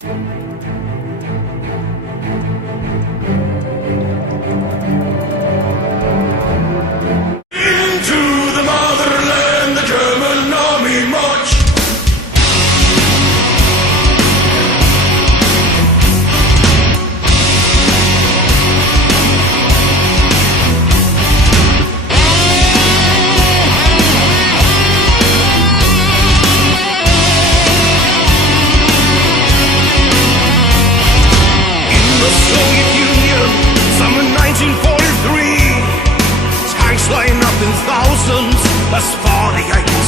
Into the motherland, the German army march. The Soviet Union, summer 1943. Tanks line up in thousands, as far as the eye can